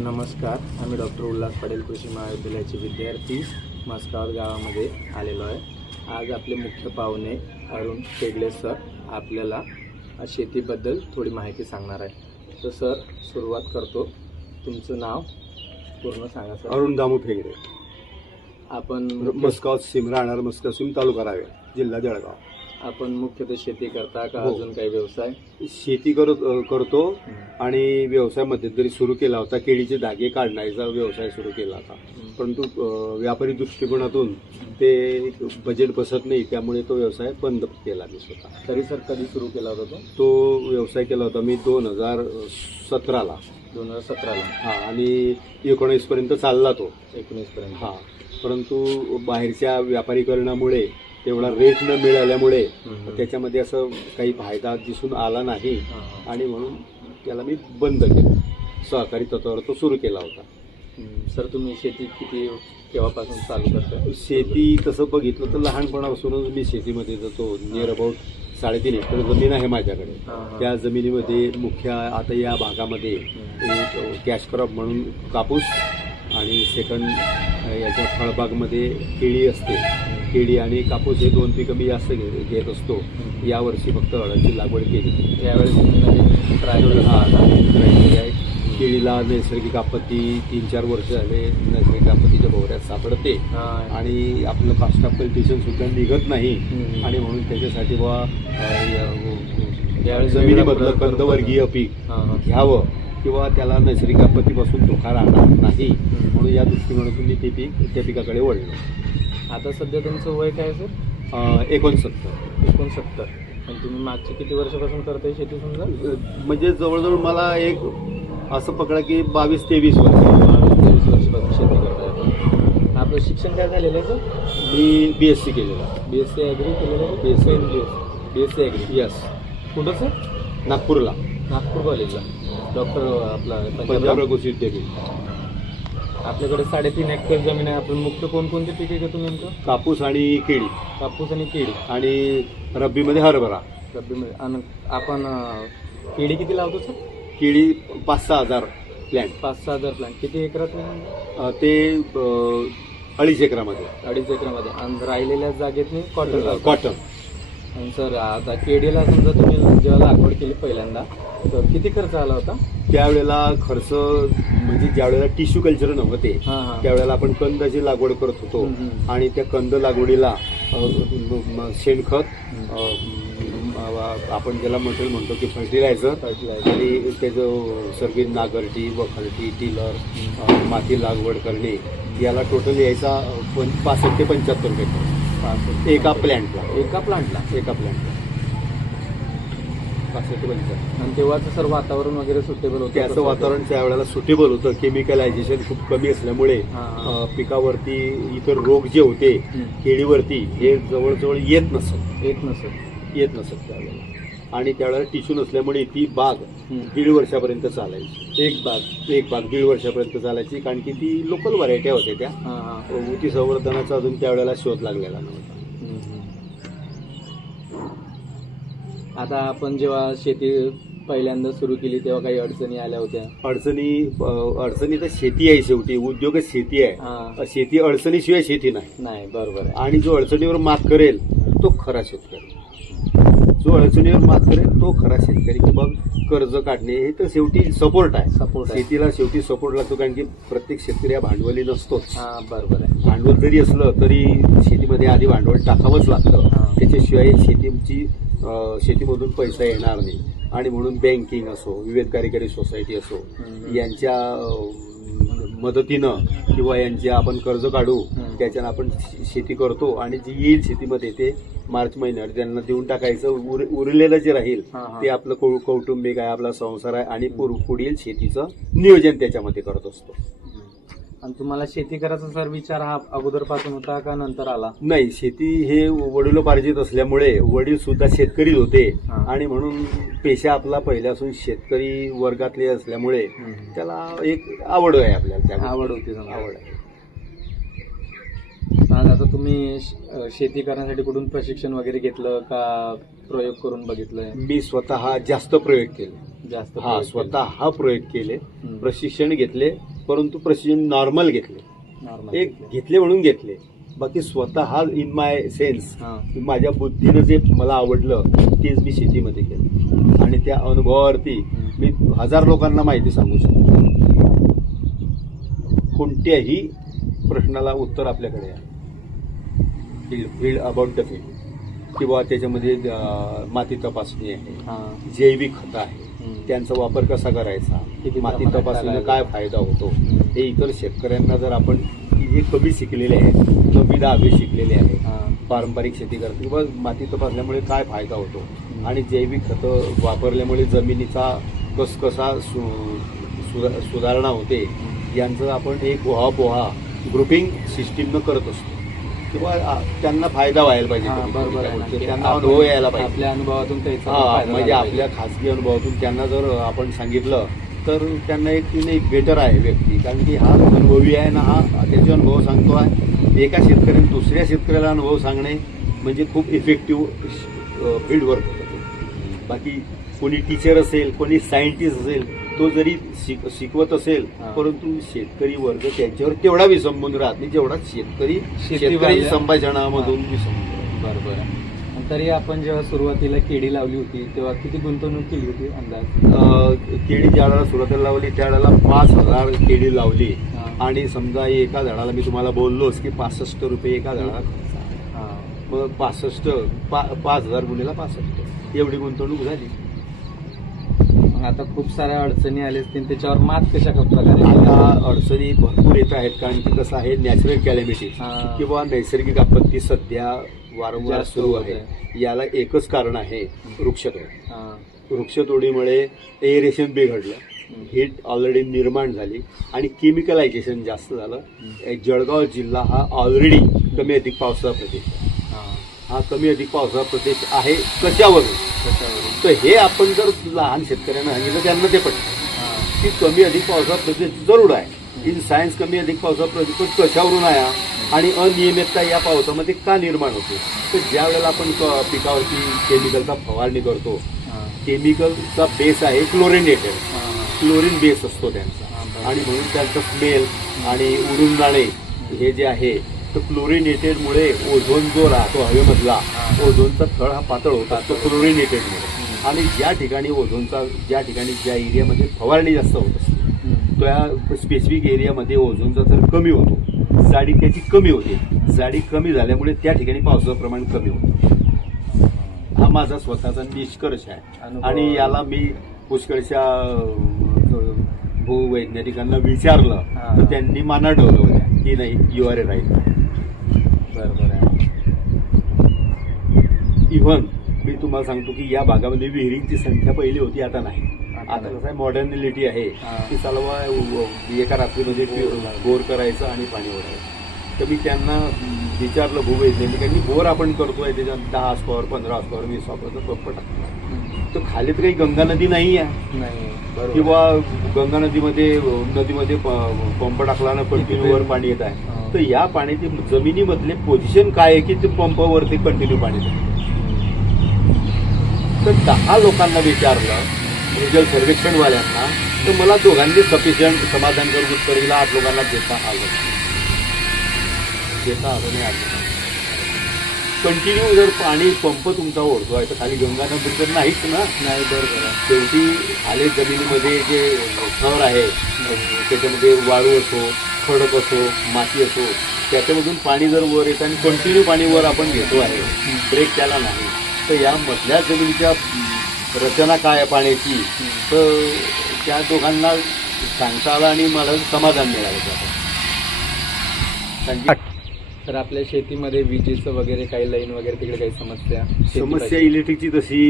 नमस्कार, आम्ही डॉक्टर उल्हास पटेल कृषी महाविद्यालयाचे विद्यार्थी मस्कावत गावामध्ये आलेलो आहे। आज आपले मुख्य पाहुणे अरुण केगले सर आपल्याला शेतीबद्दल थोडी माहिती सांगणार आहे। तर सर सुरुवात करतो, तुमचं नाव पूर्ण सांगा सर। अरुण दामू फेगडे, आपण मस्कावत सीम, राहणार मस्कावत सीम, तालुका रावेर, जिल्हा जळगाव। आपण मुख्यतः शेती करता का हो। अजून काही व्यवसाय? शेती करतो आणि व्यवसाय मध्यंतरी सुरू केला होता, केळीचे धागे काढण्याचा व्यवसाय सुरू केला होता। परंतु व्यापारी दृष्टिकोनातून ते बजेट बसत नाही, त्यामुळे तो व्यवसाय बंद केला मी स्वतः। तरी सर कधी सुरू केला होता तो व्यवसाय केला होता मी 2017ला। 2017ला? हा, आणि 19 पर्यंत चालला तो, 19 पर्यंत। हा, परंतु बाहेरच्या व्यापारीकरणामुळे तेवढा रेट न मिळाल्यामुळे त्याच्यामध्ये असं काही फायदा दिसून आला नाही आणि म्हणून त्याला मी बंद केलं। सहकारी तत्वावर तो सुरू केला होता। सर तुम्ही शेती केव्हापासून चालू करता? शेती तसं बघितलं तर लहानपणापासूनच मी शेतीमध्ये जातो। नियर अबाउट 3.5 एकर जमीन आहे माझ्याकडे। त्या जमिनीमध्ये मुख्य आता या भागामध्ये कॅश क्रॉप म्हणून कापूस आणि सेकंड याच्या फळबागमध्ये केळी असते। केळी आणि कापूस हे 2 पिकं मी जास्त घेत असतो। यावर्षी फक्त हळदची लागवड केली। यावेळेस तुम्ही ट्राय केलेली आहे। केळीला नैसर्गिक आपत्ती 3-4 वर्ष झाले नैसर्गिक आपत्तीच्या भोवऱ्यात सापडते आणि आपलं फास्ट कल्टिवेशन सुद्धा निघत नाही आणि म्हणून त्याच्यासाठी जमिनीमधलं कंदवर्गीय पीक घ्यावं किंवा त्याला नैसर्गिक आपत्तीपासून धोका राहणार नाही, म्हणून या दृष्टिकोनातून मी त्या पिकाकडे वळलो। आता सध्या तुमचं वय काय सर? 69। आणि तुम्ही मागची किती वर्षापासून करताय शेती समजा? म्हणजे जवळजवळ मला एक असं पकडा की 22-23 वर्ष। 22-23 वर्षापासून शेती करताय आपण। आपलं शिक्षण काय झालेलं आहे सर? मी BSc केलेलं। BSc ॲग्री केलेलं आहे? BSc agri. यस। कुठं सर? नागपूरला, नागपूर कॉलेजला। डॉक्टर आपला पंजाबराव कृषी विद्यापीठ। आपल्याकडे 3.5 एकर जमीन आहे। आपण मुख्य कोणकोणती पिके घेतो नेमकं? कापूस आणि केळी। कापूस आणि केळी आणि रब्बीमध्ये हरभरा। रब्बीमध्ये। आणि आपण केळी किती लावतो सर? केळी 5-6 हजार प्लॅन्ट। 5-6 हजार प्लॅन्ट। किती एकरात? ते 2.5 एकरामध्ये। 2.5 एकरामध्ये। आणि राहिलेल्या जागेत कॉटन। आणि सर आता केळीला समजा तुम्ही जेव्हा लागवड केली पहिल्यांदा तर किती खर्च आला होता? त्यावेळेला खर्च म्हणजे ज्यावेळेला टिश्यू कल्चर नव्हते त्यावेळेला आपण कंदाची लागवड करत होतो आणि त्या कंद लागवडीला शेणखत, आपण ज्याला मटेरियल म्हणतो की फर्टिलायझर, आणि त्याचं सर्व नांगरटी, वखरटी, टिलर, माती लागवड करणे, याला टोटल यायचा 65 ते 75 रुपये एका प्लॅन्टला। 65 ते 75। आणि तेव्हाचं सर वातावरण वगैरे सुटेबल होतं? त्याचं वातावरण त्यावेळेला सुटेबल होतं। केमिकलायझेशन खूप कमी असल्यामुळे पिकावरती इतर रोग जे होते केळीवरती हे जवळजवळ येत नसत त्यावेळेला। आणि त्यावेळेला टिश्यू नसल्यामुळे ती बाग 1.5 वर्षापर्यंत चालायची। एक बाग 1.5 वर्षापर्यंत चालायची, कारण की ती लोकल व्हरायट्या होत्या त्या। ऊती संवर्धनाचा अजून त्यावेळेला शोध लागलेला नव्हता। आता आपण जेव्हा शेती पहिल्यांदा सुरू केली तेव्हा काही अडचणी आल्या होत्या? अडचणी तर शेती आहे, शेवटी उद्योगच शेती आहे। शेती अडचणीशिवाय शेती नाही। बरोबर आहे। आणि जो अडचणीवर मात करेल तो खरा शेतकरी। की मग कर्ज काढणे हे तर शेवटी सपोर्ट आहे। शेतीला शेवटी सपोर्ट लागतो, कारण की प्रत्येक शेतकरी हा भांडवली नसतोच। बरोबर आहे। भांडवल जरी असलं तरी शेतीमध्ये आधी भांडवल टाकावंच लागतं, त्याच्याशिवाय शेतीमधून पैसा येणार नाही। आणि म्हणून बँकिंग असो, विविध कार्यकारी सोसायटी असो, यांच्या मदतीनं किंवा यांच्या आपण कर्ज काढू, त्याच्यानं आपण शेती करतो आणि जी येईल शेतीमध्ये ते मार्च महिन्यात त्यांना देऊन टाकायचं। उरलेलं जे राहील ते आपलं कौटुंबिक आहे, आपला संसार आहे आणि पुढील शेतीचं नियोजन त्याच्यामध्ये करत असतो। आणि तुम्हाला शेती करायचा सर विचार हा अगोदरपासून होता का नंतर आला? नाही, शेती हे वडिलोपार्जित असल्यामुळे वडील सुद्धा शेतकरी होते आणि म्हणून पेशा आपला पहिल्यापासून शेतकरी वर्गातले असल्यामुळे त्याला एक आवड आहे, आपल्याला आवड होती। आवड आहे। आता तुम्ही शेती करण्यासाठी कुठून प्रशिक्षण वगैरे घेतलं का प्रयोग करून बघितलंय? मी स्वतः जास्त प्रयोग केले। स्वतः प्रयोग केले, प्रशिक्षण घेतले परंतु प्रशिक्षण नॉर्मल घेतले, नॉर्मल एक घेतले म्हणून घेतले. बाकी स्वतः इन माय सेन्स माझ्या बुद्धीनं जे मला आवडलं तेच मी शेतीमध्ये केलं आणि त्या अनुभवावरती मी 1000 लोकांना माहिती सांगू शकतो. कोणत्याही प्रश्नाला उत्तर आपल्याकडे आहे. फील्ड अबाउट द फील्ड किंवा त्याच्यामध्ये माती तपासणी आहे, जैविक खतं आहे, त्यांचा वापर कसा करायचा, माती तपासणीला काय फायदा होतो, हे इतर शेतकऱ्यांना जर आपण जे कमी शिकलेले आहेत, कमी 10वी शिकलेले आहेत, पारंपरिक शेती करतात किंवा माती तपासल्यामुळे काय फायदा होतो आणि जैविक खतं वापरल्यामुळे जमिनीचा कसा सुधारणा होते, यांचं आपण एक पोहा ग्रुपिंग सिस्टीमनं करत असतो किंवा त्यांना फायदा व्हायला पाहिजे. बरोबर आहे, त्यांना अनुभव यायला पाहिजे आपल्या अनुभवातून म्हणजे आपल्या खासगी अनुभवातून त्यांना जर आपण सांगितलं तर त्यांना एक बेटर आहे व्यक्ती, कारण की हा अनुभवी आहे ना, हा त्याचे अनुभव सांगतो आहे. एका शेतकऱ्याने दुसऱ्या शेतकऱ्याला अनुभव सांगणे म्हणजे खूप इफेक्टिव्ह फील्ड वर्क होतं. बाकी कोणी टीचर असेल, कोणी सायंटिस्ट असेल, तो जरी शिकवत असेल परंतु शेतकरी वर्ग त्यांच्यावर तेवढा विसंबून राहत नाही जेवढा शेतकरी संभाषणामधून विसंबून. बरोबर. तरी आपण जेव्हा सुरुवातीला केळी लावली होती तेव्हा किती गुंतवणूक केली होती अंदाज? केळी ज्या वेळेला सुरुवातीला लावली त्यावेळेला 5000 केळी लावली आणि समजा एका झाडाला मी तुम्हाला बोललोच की 65 रुपये एका झाडाला खर्च. मग 5000 गुणिला 65 एवढी गुंतवणूक झाली. आता खूप साऱ्या अडचणी आल्या असतील, त्याच्यावर मात कशा प्रकारे? आता अडचणी भरपूर येत आहेत, कारण की कसं आहे नॅचरल कॅलेमिटी किंवा नैसर्गिक आपत्ती सध्या वारंवार सुरू आहे. याला एकच कारण आहे वृक्षतोड. वृक्षतोडीमुळे एरेशन बिघडलं, हीट ऑलरेडी निर्माण झाली आणि केमिकलायझेशन जास्त झालं. जळगाव जिल्हा हा ऑलरेडी कमी अधिक पावसाचा प्रदेश आहे. हा कमी अधिक पावसाचा प्रदेश आहे कशावरून? तर हे आपण जर लहान शेतकऱ्यांना सांगितलं त्यांना ते पटतं की कमी अधिक पावसाचा प्रदेश जरूर आहे. इन सायन्स कमी अधिक पावसाचा प्रदेश पण कशावरून आहे आणि अनियमितता या पावसामध्ये का निर्माण होते? तर ज्या वेळेला आपण पिकावरती केमिकलचा फवारणी करतो, केमिकलचा बेस आहे क्लोरिनेटेड, क्लोरीन बेस असतो त्यांचा आणि म्हणून त्यांचा स्मेल आणि उडून जाणे हे जे आहे तर क्लोरिनेटेडमुळे ओझोन जो राहतो हवेमधला ओझोनचा थळ हा पातळ होता तो क्लोरिनेटेडमुळे. आणि ज्या ठिकाणी ज्या एरियामध्ये फवारणी जास्त होत असते त्या स्पेसिफिक एरियामध्ये ओझोनचा थर कमी होतो, जाडी त्याची कमी होते. जाडी कमी झाल्यामुळे त्या ठिकाणी पावसाचं प्रमाण कमी होतं. हा माझा स्वतःचा निष्कर्ष आहे आणि याला मी पुष्कळशा भूवैज्ञानिकांना विचारलं तर त्यांनी माना ठेवलं की नाही, यू आर ए राईट. बरोबर आहे. इव्हन मी तुम्हाला सांगतो की या भागामध्ये विहिरींची संख्या पहिली होती, आता नाही. आता कसं आहे मॉडर्निलिटी आहे की चालवा एका रात्रीमध्ये बोर करायचं आणि पाणी ओढायचं. तर मी त्यांना विचारलं भूवैज्ञानिकांनी, बोर आपण करतोय त्याच्यात 10 हॉर्सपॉवर 15 हॉर्सपॉवर 20 हॉर्सपॉवरचा पंप टाकला तर खाली तर काही गंगा नदी नाही आहे किंवा गंगा नदीमध्ये पंप टाकला ना कंटिन्यूवर पाणी येत आहे. तर या पाण्याची जमिनीमधले पोझिशन काय आहे की ते पंपावरती कंटिन्यू पाणी येतं. तर 10 लोकांना विचारलं जल सर्वेक्षणवाल्यांना, तर मला दोघांनी सफिशियंट समाधानकारक उत्तर दिलं. 8 लोकांना देता आलं नाही. कंटिन्यू जर पाणी पंप तुमचा ओढतोय तर खाली गंगा नदी तर नाहीच ना. नाही. बरोबर आहे. शेवटी खाली जमिनीमध्ये जे थर आहे त्याच्यामध्ये वाळू असो, खडक असो, माती असो, त्याच्यामधून पाणी जर वर येतं आणि कंटिन्यू पाणी वर आपण घेतो आहे, ब्रेक त्याला नाही. तर या मधल्या जमिनीच्या रचना काय आहे पाण्याची तर त्या दोघांना सांगता आलं आणि मला समाधान मिळालं. तर आपल्या शेतीमध्ये विजेचं वगैरे काही लाईन वगैरे तिकडे काही समस्या इलेक्ट्रिकची तशी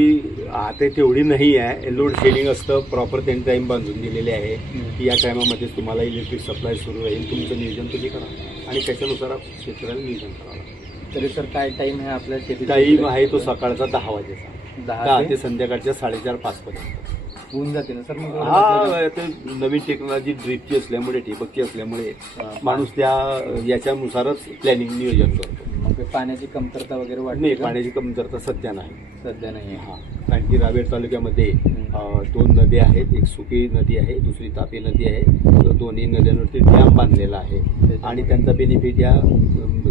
आता तेवढी नाही आहे. लोड शेडिंग असतं, प्रॉपर त्यांनी टाईम बांधून दिलेले आहे की या टायमामध्येच तुम्हाला इलेक्ट्रिक सप्लाय सुरू राहील. तुमचं नियोजन तुम्ही करा आणि त्याच्यानुसार शेतकऱ्याला नियोजन करावं. तरी सर काय टाईम आहे आपल्या शेती? टाईम आहे तो सकाळचा 10 वाजेचा, 10 ते संध्याकाळच्या 4:30-5 पर्यंत होऊन जाते ना सर? हा, नवीन टेक्नॉलॉजी ड्रिपची असल्यामुळे, ठिबकची असल्यामुळे माणूस त्या याच्यानुसारच प्लॅनिंग नियोजन करतो. मग पाण्याची कमतरता वगैरे वाटते नाही, का? पाण्याची कमतरता सध्या नाही. सध्या नाही आहे. हा, कारण की रावेर तालुक्यामध्ये 2 नद्या आहेत. एक सुकी नदी आहे, दुसरी तापी नदी आहे. दोन्ही नद्यांवरती डॅम बांधलेला आहे आणि त्यांचा बेनिफिट या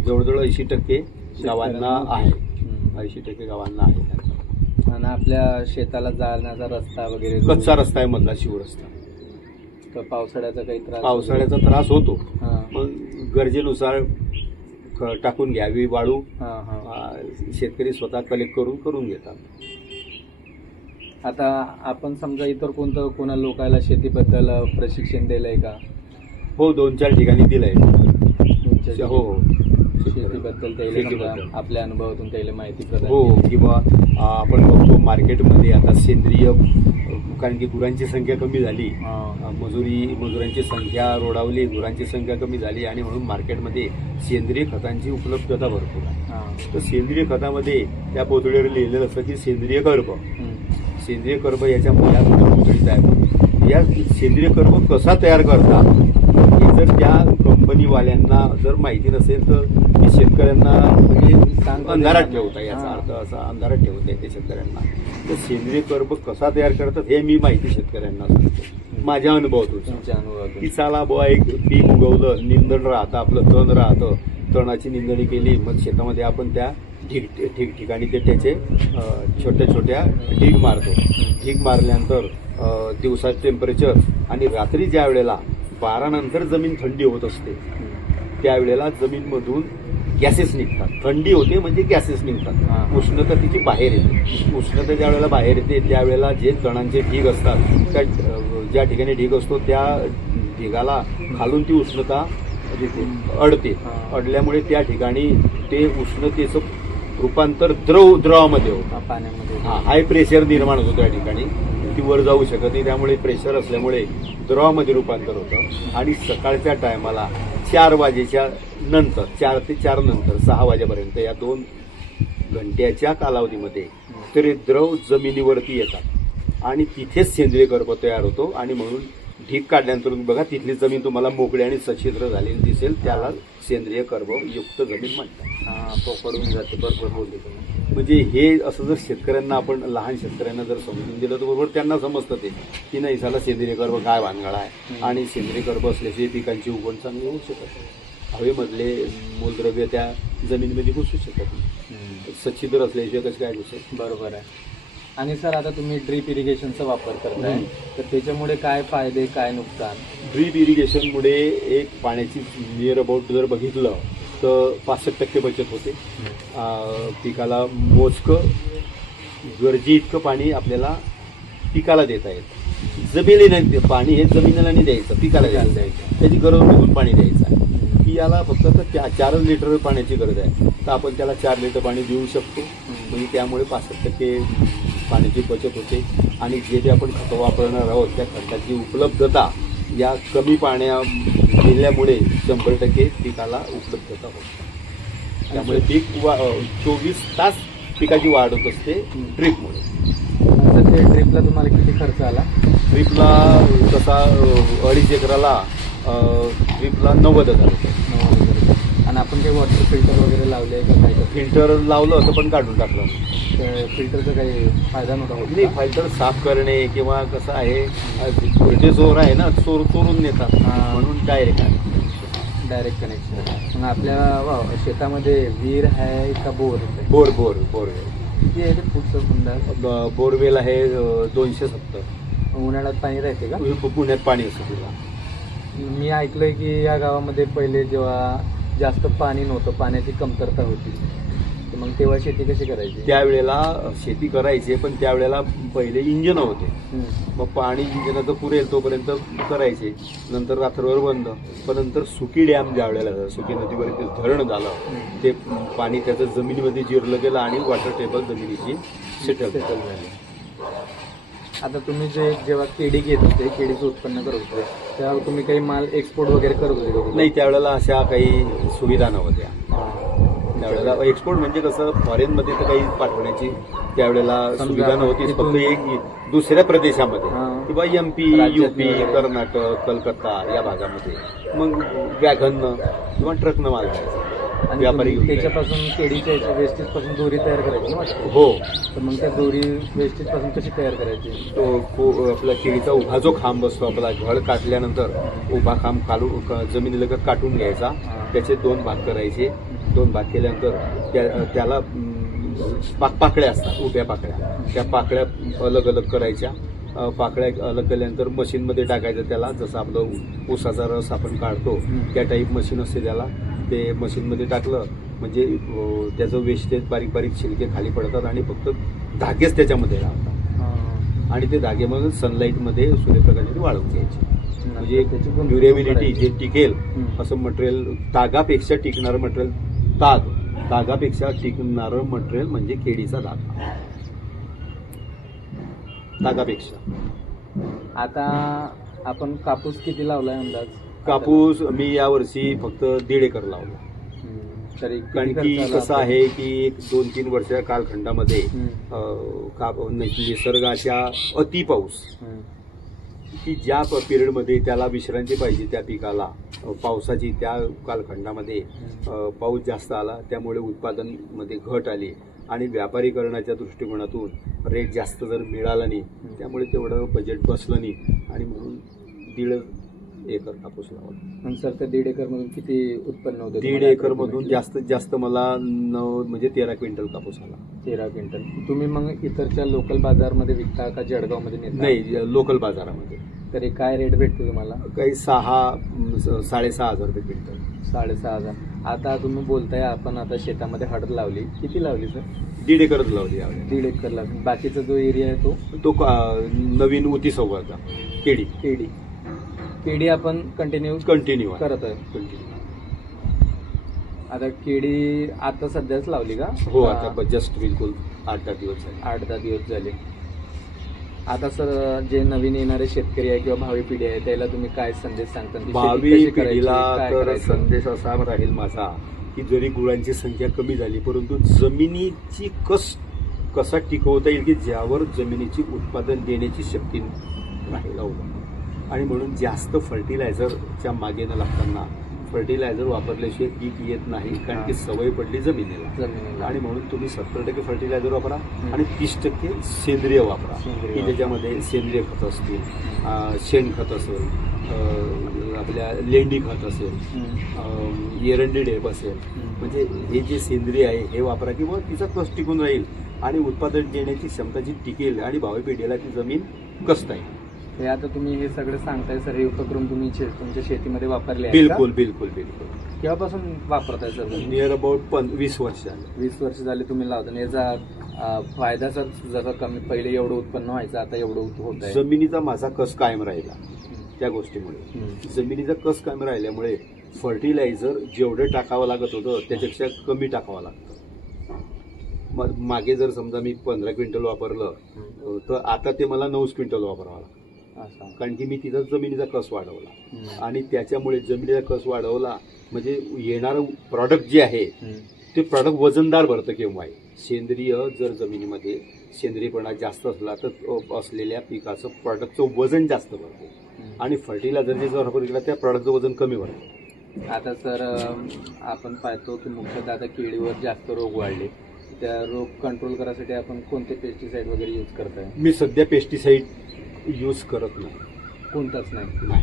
जवळजवळ 80% गावांना आहे. 80% गावांना आहे त्यांचा. आणि आपल्या शेताला जाण्याचा रस्ता वगैरे कच्चा रस्ता आहे, मधला शिवरस्ता. तर पावसाळ्याचा काही त्रास? पावसाळ्याचा त्रास होतो, हां. मग गरजेनुसार टाकून घ्यावी वाळू. हां. शेतकरी स्वतः कलेक्ट करून घेतात. आता आपण समजा इतर कोणा लोकांना शेतीबद्दल प्रशिक्षण दिलंय का? हो, 2-4 ठिकाणी दिलंय. तुमच्या हो हो, शेतीबद्दल त्याला समजा आपल्या अनुभवातून त्याला माहिती प्रदान हो. केली. किंवा आपण बघतो मार्केटमध्ये आता सेंद्रिय, कारण की गुरांची संख्या कमी झाली, हां. मजुरांची संख्या रोडावली, गुरांची संख्या कमी झाली आणि म्हणून मार्केटमध्ये सेंद्रिय खतांची उपलब्धता भरपूर आहे. हां. तर सेंद्रिय खतामध्ये त्या पोतळीवर लिहिलेलं असतं की सेंद्रिय कर्ब. सेंद्रिय कर्ब याच्यामध्ये या पोतळीत आहे. या सेंद्रिय कर्ब कसा तयार करतात हे जर त्या कंपनीवाल्यांना जर माहिती नसेल तर ते शेतकऱ्यांना म्हणजे अंधारात ठेवता, याचा अर्थ असा अंधारात ठेवता येते शेतकऱ्यांना. तर सेंद्रिय कर्ब कसा तयार करतात हे मी माहिती शेतकऱ्यांना सांगतो माझ्या अनुभवातून. तुमच्या अनुभवातून की चला बुवा एक पीक उगवलं, निंदण राहतं, आपलं तण राहतं, तणाची निंदणी केली, मग शेतामध्ये आपण त्या ठिकाणी ते त्याचे छोट्या ढीग मारतो. ढीग मारल्यानंतर दिवसाचं टेम्परेचर आणि रात्री ज्या वेळेला 12 नंतर जमीन थंडी होत असते त्यावेळेला जमीनमधून गॅसेस निघतात. थंडी होते म्हणजे गॅसेस निघतात, उष्णता तिची बाहेर येते. उष्णता ज्या वेळेला बाहेर येते त्यावेळेला जे तणांचे ढीग असतात त्या ज्या ठिकाणी ढीग असतो त्या ढिगाला खालून ती उष्णता अडते. अडल्यामुळे त्या ठिकाणी ते उष्णतेचं रूपांतर द्रवामध्ये होतं, पाण्यामध्ये. हाय प्रेशर निर्माण होतो त्या ठिकाणी. ती वर जाऊ शकत नाही, त्यामुळे प्रेशर असल्यामुळे द्रवामध्ये रूपांतर होतं. आणि सकाळच्या टायमाला 4 वाजेच्या नंतर, 4 ते 4 नंतर 6 वाजेपर्यंत या 2 घंट्याच्या कालावधीमध्ये ते द्रव जमिनीवरती येतात आणि तिथेच सेंद्रिय कर्ब तयार होतो. आणि म्हणून ढीक काढल्यानंतर बघा तिथली जमीन तुम्हाला मोकळी आणि सच्छिद्र झालेली दिसेल, त्याला सेंद्रिय कर्ब युक्त जमीन म्हणतात. पकडून जाते. बरोबर बोलले तुम्ही. म्हणजे हे असं जर शेतकऱ्यांना आपण लहान शेतकऱ्यांना जर समजून दिलं तर बरोबर त्यांना समजतं ते की नाही झाला सेंद्रिय कर्ब काय भानगड आहे. आणि सेंद्रिय कर्ब असल्याशिवाय पिकांची उगवण चांगली होऊ शकत नाही. हवेमधले मूलद्रव्य त्या जमिनीमध्ये घुसू शकत नाही. सच्छिद्र असल्याशिवाय कसं काय घुसेल. बरोबर आहे. आणि सर आता तुम्ही ड्रीप इरिगेशनचा वापर करताय, तर त्याच्यामुळे काय फायदे काय नुकसान? ड्रीप इरिगेशनमुळे एक पाण्याची नियर अबाउट जर बघितलं तर 65% बचत होते. पिकाला मोजकं गरजे इतकं पाणी आपल्याला पिकाला देता येतं. जमिनीला पाणी हे जमिनीला नाही द्यायचं, पिकाला द्यायचं. त्याची गरज बघून पाणी द्यायचं आहे की याला फक्त तर 4 लिटर पाण्याची गरज आहे तर आपण त्याला 4 लिटर पाणी देऊ शकतो. म्हणजे त्यामुळे 65% पाण्याची बचत होते. आणि जे जे आपण खतं वापरणार आहोत त्या खताची उपलब्धता या कमी पाण्या दिल्यामुळे 100% पिकाला उपलब्धता होते. त्यामुळे पीक 24 तास पिकाची वाढ होत असते ड्रीपमुळे. तर ते ड्रीपला तुम्हाला किती खर्च आला? ड्रीपला तसा 2.5 एकराला ड्रीपला 90,000 रुपये. आणि आपण काही वॉटर फिल्टर वगैरे लावले आहे का? काय फिल्टर लावलं होतं पण काढून टाकलं. फिल्टरचा काही फायदा नव्हता होत? नाही, फिल्टर साफ करणे किंवा कसं आहे जे जोर आहे ना चोरून नेतात म्हणून डायरेक्ट कनेक्शन. मग आपल्या शेतामध्ये विहीर आहे का बोर? बोरवेल किती आहे ते फूटचं कुंडा? बोरवेल आहे 270. उन्हाळ्यात पाणी राहते का? पुण्यात पाणी असतं तुला. मी ऐकलंय की या गावामध्ये पहिले जेव्हा जास्त पाणी नव्हतं, पाण्याची कमतरता होती, तर मग तेव्हा शेती कशी करायची? त्यावेळेला शेती करायची पण त्यावेळेला पहिले इंजन होते. मग पाणी इंजनाचं पुरेल तोपर्यंत करायचे, नंतर रात्रभर बंद. पण नंतर सुकी डॅम ज्या वेळेला सुकी नदीवरती धरण झालं ते पाणी त्याचं जमिनीमध्ये जिरलं गेलं आणि वॉटर टेबल जमिनीची सेटल झाली. आता तुम्ही जेव्हा केळी घेत होते, केळीचं उत्पन्न करत होते, तेव्हा तुम्ही काही माल एक्सपोर्ट वगैरे करत होते का? नाही, त्यावेळेला अशा काही सुविधा नव्हत्या. त्यावेळेला एक्सपोर्ट म्हणजे कसं फॉरेनमध्ये तर काही पाठवण्याची त्यावेळेला सुविधा नव्हती. फक्त एक दुसऱ्या प्रदेशामध्ये किंवा MP, UP, कर्नाटक, कलकत्ता या भागामध्ये मग वॅगननं किंवा ट्रकनं माल जायचा. आणि व्यापारी घेऊन जायचे. त्याच्यापासून केळीच्या वेस्टेज पासून दोरी तयार करायची ना वाटतं. हो, तर मग त्या दोरी वेस्टेज पासून कशी तयार करायची? तो आपला केळीचा उभा जो खांब असतो, आपला घड काढल्यानंतर उभा खांब जमिनीलगत काटून घ्यायचा, त्याचे 2 भाग करायचे. 2 भाग केल्यानंतर त्याला पाकळ्या असतात, उभ्या पाकळ्या, त्या पाकळ्या अलग अलग करायच्या. पाकळ्या अलग केल्यानंतर मशीनमध्ये टाकायचं त्याला, जसं आपलं ऊसाचा रस आपण काढतो त्या टाईप मशीन असते त्याला. ते मशीनमध्ये टाकलं म्हणजे त्याचं वेस्टेज बारीक बारीक छिलके खाली पडतात आणि फक्त धागेच त्याच्यामध्ये राहतात. आणि ते धागे मग सनलाईटमध्ये सूर्यप्रकाशाने वाळवून घ्यायचे. म्हणजे ड्युरेबिलिटी जे टिकेल असं मटेरियल, तागापेक्षा टिकणारं मटेरियल, तागापेक्षा टिकणारं मटेरियल म्हणजे केळीचा धागा. तागापेक्षा. आता आपण कापूस किती लावलाय अंदाज? कापूस मी यावर्षी फक्त 1.5 एकर लावला. तरी कारण की कसं आहे की 1-2-3 वर्षाच्या कालखंडामध्ये निसर्गाच्या अति पाऊस, की ज्या पिरियडमध्ये त्याला विश्रांती पाहिजे त्या पिकाला, पावसाची त्या कालखंडामध्ये पाऊस जास्त आला, त्यामुळे उत्पादनमध्ये घट आली आणि व्यापारीकरणाच्या दृष्टिकोनातून रेट जास्त जर मिळाला नाही, त्यामुळे तेवढं बजेट बसलं नाही आणि म्हणून 1.5 एकर कापूस लावला. सर, त्या 1.5 एकरमधून किती उत्पन्न होतं? 1.5 एकरमधून जास्तीत जास्त मला 13 क्विंटल कापूस आला. 13 क्विंटल. तुम्ही मग इतरच्या लोकल बाजारमध्ये विकता का जळगावमध्ये नेता? नाही, लोकल बाजारामध्ये. तरी काय रेट भेटतो तुम्हाला? काही 6,500 रुपये क्विंटल. 6,500. आता तुम्ही बोलताय आपण आता शेतामध्ये हळद लावली, किती लावली सर? 1.5 एकरच लावली यावेळी. 1.5 एकर लावली. बाकीचा जो एरिया आहे तो नवीन उती संवर्धा केळी आपण कंटिन्यू करत आहे. आता केळी आता सध्याच लावली का? हो, आता जस्ट बिलकुल 8-10 दिवस झाले. 8-10 दिवस झाले. आता सर, जे नवीन येणारे शेतकरी आहे किंवा भावी पिढी आहे त्याला तुम्ही काय संदेश सांगता? भावी पिढीला तर संदेश असा राहील माझा की जरी गुळांची संख्या कमी झाली, परंतु जमिनीची कसा टिकवता येईल की ज्यावर जमिनीची उत्पादन देण्याची शक्ती राहील अवलंबून. आणि म्हणून जास्त फर्टिलायझरच्या मागे न लागताना फर्टिलायझर वापरल्याशिवाय पीक येत नाही, कारण की सवय पडली जमिनीला. आणि म्हणून तुम्ही 70% फर्टिलायझर वापरा आणि 30% सेंद्रिय वापरा, की ज्याच्यामध्ये सेंद्रिय खत असतील, शेणखत असेल, आपल्या लेंडी खत असेल, एरंडी डेप असेल. म्हणजे हे जे सेंद्रिय आहे हे वापरा, की मग तिचा कस टिकून राहील आणि उत्पादन देण्याची क्षमता जी टिकेल आणि भावी पिढीला ती जमीन कसता येईल. हे आता तुम्ही हे सगळं सांगताय सर, हे उपक्रम तुम्ही तुमच्या शेतीमध्ये वापरले? बिलकुल. केव्हापासून वापरताय सर? नियर अबाउट 20 वर्ष झाले. 20 वर्ष झाले तुम्ही लावता. याचा फायदा सर, जसं कमी पहिले एवढं उत्पन्न व्हायचं, आता एवढं होत आहे. जमिनीचा माझा कस कायम राहिला त्या गोष्टीमुळे. जमिनीचा कस कायम राहिल्यामुळे फर्टिलायझर जेवढं टाकावं लागत होतं त्याच्यापेक्षा कमी टाकावं लागतं. मागे जर समजा मी 15 क्विंटल वापरलं तर आता ते मला 9 क्विंटल वापरावं लागतं, कारण की मी तिथं जमिनीचा कस वाढवला. आणि त्याच्यामुळे जमिनीचा कस वाढवला म्हणजे येणारं प्रॉडक्ट जे आहे ते प्रॉडक्ट वजनदार भरतं. केव्हा आहे सेंद्रिय, जर जमिनीमध्ये सेंद्रियपणा जास्त असला तर असलेल्या पिकाचं प्रॉडक्टचं वजन जास्त भरतं आणि फर्टिलायझर जे जर वापर केला त्या प्रॉडक्टचं वजन कमी भरतं. आता सर, आपण पाहतो की मुख्यतः आता केळीवर जास्त रोग वाढले, त्या रोग कंट्रोल करायसाठी आपण कोणते पेस्टिसाइड वगैरे यूज करताय? मी सध्या पेस्टिसाइड यूज करत नाही. कोणताच नाही?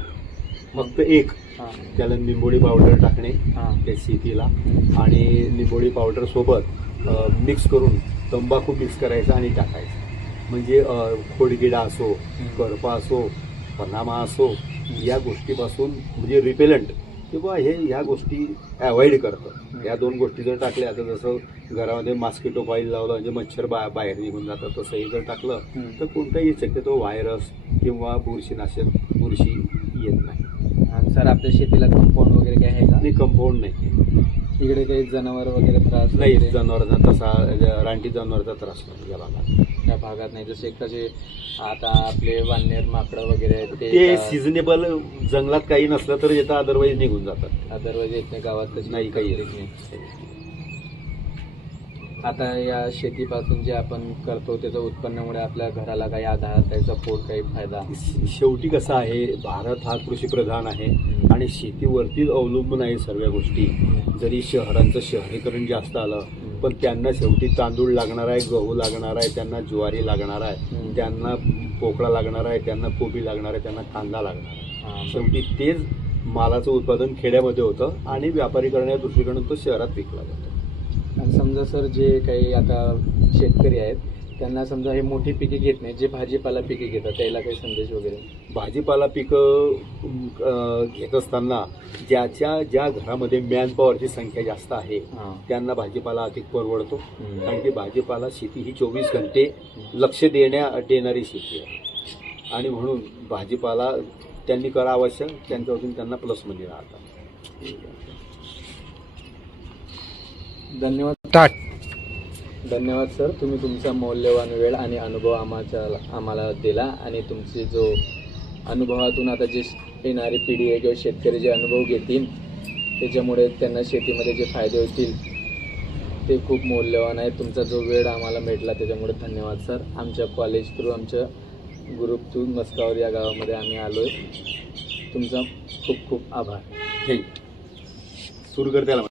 फक्त एक, त्याला निंबोळी पावडर टाकणे त्या शेतीला, आणि निंबोळी पावडर सोबत मिक्स करून तंबाखू मिक्स करायचा आणि टाकायचा. म्हणजे खोडकिडा असो, करपा असो, पनामा असो, या गोष्टीपासून म्हणजे रिपेलंट किंवा ह्या गोष्टी अवॉइड करतं. या 2 गोष्टी जर टाकल्या, आता जसं घरामध्ये मॉस्किटो कॉईल लावलं म्हणजे मच्छर बाहेर निघून जातात, तसं हे जर टाकलं तर कोणताही शक्यतो व्हायरस किंवा बुरशी येत नाही. सर, आपल्या शेतीला कंपाऊंड वगैरे काय आहे का? नाही, कंपाऊंड नाही. इकडे काही जनावर वगैरे त्रास नाही? जनावरांचा तसा रानटी जनावरचा त्रास नाही या भागात. त्या भागात नाही. जसे कसे आता आपले वानर, माकडं वगैरे ते सिजनेबल जंगलात काही नसलं तर येतं, अदरवाईज निघून जातात. अदरवाईज येत नाही गावात नाही, काही येत नाही. आता या शेतीपासून जे आपण करतो त्याच्या उत्पन्नामुळे आपल्या घराला काही आधार, काही सपोर्ट, काही फायदा? शेवटी कसं आहे, भारत हा कृषीप्रधान आहे आणि शेतीवरतीच अवलंबून आहे सर्व गोष्टी. जरी शहरांचं शहरीकरण जास्त आलं पण त्यांना शेवटी तांदूळ लागणार आहे, गहू लागणार आहे, त्यांना ज्वारी लागणार आहे, त्यांना पोकळा लागणार आहे, त्यांना कोबी लागणार आहे, त्यांना कांदा लागणार आहे. शेवटी तेच मालाचं उत्पादन खेड्यामध्ये होतं आणि व्यापारीकरणाच्या दृष्टीकडून तो शहरात विकला जातो. आणि समजा सर जे काही आता शेतकरी आहेत त्यांना समजा हे मोठी पिके घेत नाही, जे भाजीपाला पिके घेतात त्याला काही संदेश वगैरे? भाजीपाला पिकं घेत असताना ज्या घरामध्ये मॅनपॉवरची संख्या जास्त आहे त्यांना भाजीपाला अधिक परवडतो. कारण की भाजीपाला शेती ही 24 घंटे लक्ष देणारी शेती आहे आणि म्हणून भाजीपाला त्यांनी करा आवश्यक, त्यांच्यावरून त्यांना प्लसमध्ये राहतात. धन्यवाद सर, तुम्ही तुमचा मौल्यवान वेळ आणि अनुभव आम्हाला दिला आणि तुमचे जो अनुभवातून आता जे येणारी पिढी आहे किंवा शेतकरी जे अनुभव घेतील त्याच्यामुळे त्यांना शेतीमध्ये जे फायदे होतील ते खूप मौल्यवान आहे. तुमचा जो वेळ आम्हाला भेटला त्याच्यामुळे धन्यवाद सर. आमच्या कॉलेज थ्रू आमच्या ग्रुप थ्रू मस्कावर या गावामध्ये आम्ही आलो आहे. तुमचा खूप खूप आभार. थँक्यू. सुरू कर त्याला.